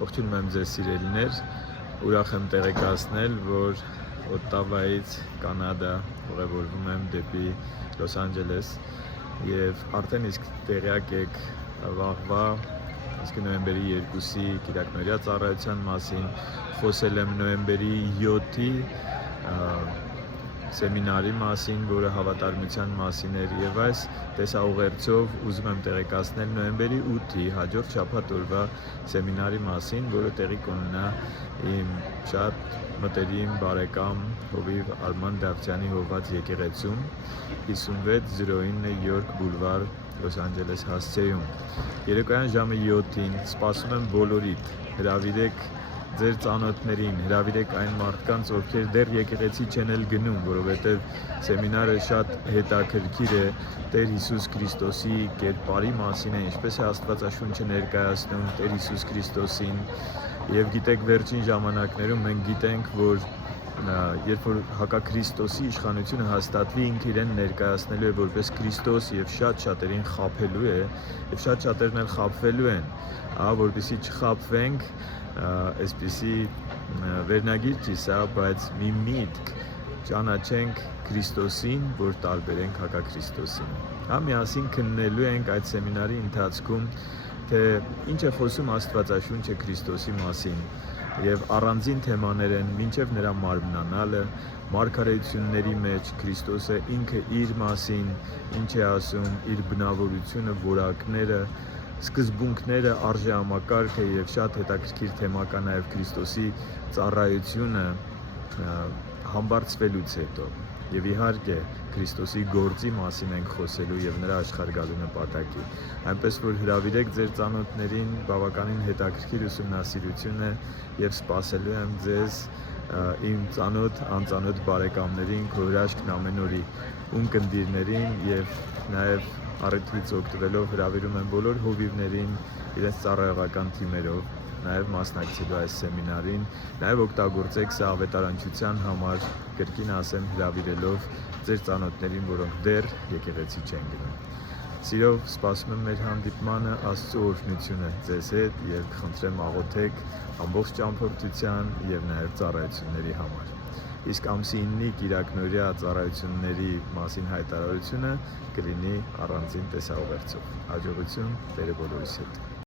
Ողջունում եմ ձեզ սիրելիներ, ուրախ եմ տեղեկացնել, որ Օտտավայից Կանադա ուղևորվում եմ դեպի Լոս Անջելես եւ արդեն իսկ տեղյակ եք վաղվա, իսկ նոյեմբերի 2-ի կիրակնօրյա ծառայության մասին, խոսել եմ նոյեմբերի 7-ի սեմինարի մասին, որը հավատարմության մասին էր եւ այս տեսաուղերձով ուզում եմ տեղեկացնել նոյեմբերի 8-ի հաջորդ շաբաթ օրվա սեմինարի մասին, որը տեղի կունենա իմ շատ մտերիմ բարեկամ հովիվ Արման Դավթյանի հովված եկեղեցում 5609 Յորք բուլվար Լոս Անջելես հասցեում։ Երեկոյան ժամը 7-ին սպասում եմ բոլորիդ, հրավիրեք ձեր ծանոթներին, հրավիրեք այն մարդկանց, ովքեր դեռ եկեղեցի չեն էլ գնում, որովհետև սեմինարը շատ հետաքրքիր է Տեր Հիսուս Քրիստոսի կերպարի մասին է, ինչպես է Աստվածաշունչը ներկայացնում Տեր Հիսուս Քրիստոսին, եւ գիտեք վերջին ժամանակներում մենք գիտենք, որ երբ որ հակաքրիստոսի իշխանությունը հաստատվի, ինքը իրեն ներկայացնելու է որպես Քրիստոս եւ շատ շատերին խաբելու է եւ շատ շատերն էլ խաբվելու են, որպեսզի չխաբվենք, այսպիսի վերնագիր չի սա, բայց մի միտք ճանաչենք Քրիստոսին, որ տարբերենք հակաքրիստոսին։ Միասին քննելու ենք այդ սեմինարի ընթացքում, թե ինչ է խոսում Աստվածաշունչը Քրիստոսի մասին եւ առանձին թեմաներ են մինչեւ նրա մարմնանալը, մարգարեությունների մեջ Քրիստոսը ինքը իր մասին ինչ է ասում, իր բնավորությունը, որակները, սկզբունքները, արժեհամակարգը եւ շատ հետաքրքիր թեմա կա նաեւ Քրիստոսի ծառայությունը համբարձվելուց հետո եւ իհարկե Քրիստոսի գործի մասին ենք խոսելու եւ նրա աշխարհ գալու նպատակի, այնպես որ հրավիրեք ձեր ծանոթներին, բավականին հետաքրքիր ուսումնասիրություն է եւ սպասելու եմ ձեզ իմ ծանոթ անծանոթ բարեկամներին, քո հրաշքն ամեն օրի ունկնդիրներին եւ նաեւ առիթից օգտվելով հրավիրում եմ բոլոր հովիվներին իրենց ծառայողական թիմերով նաև մասնակցելու այս սեմինարին, նաև օգտագործեք սա ավետարանչության համար, կրկին ասեմ, հրավիրելով ձեր ծանոթներին, որոնք դեռ եկեղեցի չեն գնում։ Սիրով սպասում եմ մեր հանդիպմանը, Աստծո օրհնությունը ձեզ հետ եւ կխնդրեմ աղոթեք ամբողջ ճամփորդության եւ նաև ծառայությունների համար։ Իսկ ամսի 9-ի կիրակնօրյա ծառայությունների մասին հայտարարությունը կլինի առանձին տեսաուղերձով։ Հաջողություն Տերը բոլորիս հետ։